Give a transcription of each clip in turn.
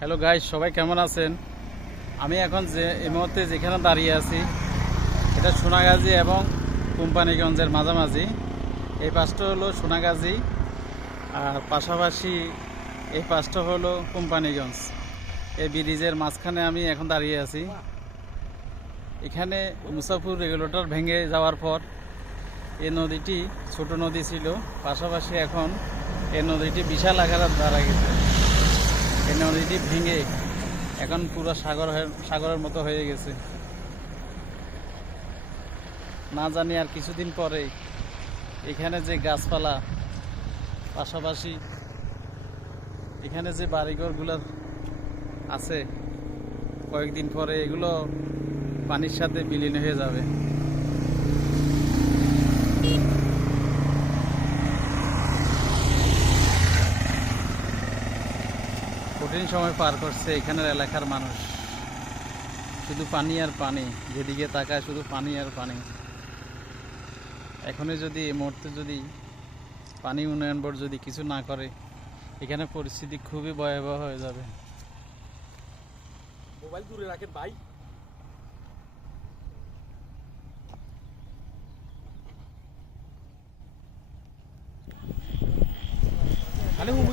Hello guys, সবাই কেমন আছেন? আমি এখন এই মুহূর্তে যেখানে দাঁড়িয়ে আছি এটা সোনাগাজী এবং কোম্পানিগঞ্জের মাঝামাঝি। এই পাশটা হলো সোনাগাজী আর পাশাপাশি এই পাশটা হলো কোম্পানিগঞ্জ। এই ব্রিজের মাঝখানে আমি এখন দাঁড়িয়ে আছি। এখানে মুসাফুর রেগুলেটর ভেঙে যাওয়ার পর এই নদীটি ছোট নদী ছিল, পাশাপাশি এখন এই নদীটি বিশাল আকারে দাঁড়া গেছে। এই নদীটি ভেঙে এখন পুরো সাগরের মতো হয়ে গেছে। না জানি আর কিছুদিন পরে এখানে যে গাছপালা, পাশাপাশি এখানে যে বাড়িঘরগুলো আছে, কয়েকদিন পরে এগুলো পানির সাথে বিলীন হয়ে যাবে। কঠিন সময় পার করছে এখানের এলাকার মানুষ। শুধু পানি আর পানি, যেদিকে তাকায় শুধু পানি আর পানি। এখনই যদি এই মুহূর্তে যদি পানি উন্নয়ন বোর্ড যদি কিছু না করে, এখানে পরিস্থিতি খুবই ভয়াবহ হয়ে যাবে। মোবাইল দূরে রাখেন ভাই।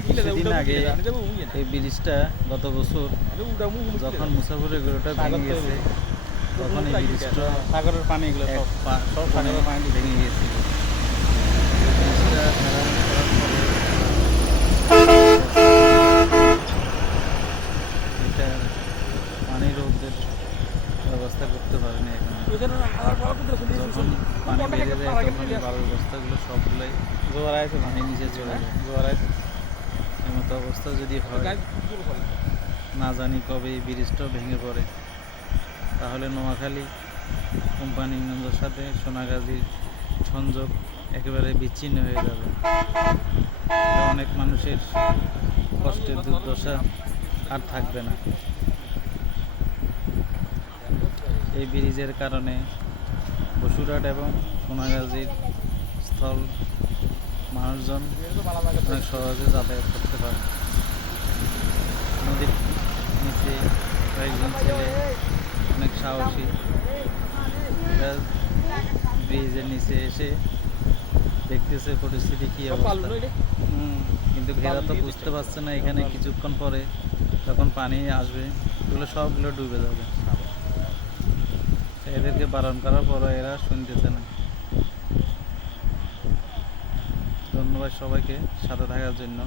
কিছুদিন আগে এই ব্রিজটা গত বছর যখন মুসাফুর রেগুলেটর ভেঙে গেছে, তখন এই ব্রিজটা সাগরের পানিগুলো সব সাগরের পানি ভেঙে গেছিল। এটা পানি রোধের ব্যবস্থা করতে পারেনি এখন। যখন পানি বেড়ে যায় তখন বালুর বস্তাগুলো সবগুলোই পানি নিচে চলে যায়। এমতো অবস্থা যদি হয়, না জানি কবে এই ব্রিজটাও ভেঙে পড়ে, তাহলে নোয়াখালী কোম্পানিগঞ্জের সাথে সোনাগাজীর সংযোগ একেবারে বিচ্ছিন্ন হয়ে যাবে। অনেক মানুষের কষ্টের দুর্দশা আর থাকবে না। এই ব্রিজের কারণে বসুরহাট এবং সোনাগাজীর স্থল মানুষজন অনেক সহজে যাতায়াত করতে পারে। নদীর নিচে কয়েকজন ছেলে অনেক সাহসী, ব্রিজের নিচে এসে দেখতেছে পরিস্থিতি কি অবস্থা। কিন্তু এরা তো বুঝতে পারছে না এখানে কিছুক্ষণ পরে যখন পানি আসবে এগুলো সবগুলো ডুবে যাবে। এদেরকে বারণ করার পরও এরা শুনতেছে না। ধন্যবাদ সবাইকে সাথে থাকার জন্য।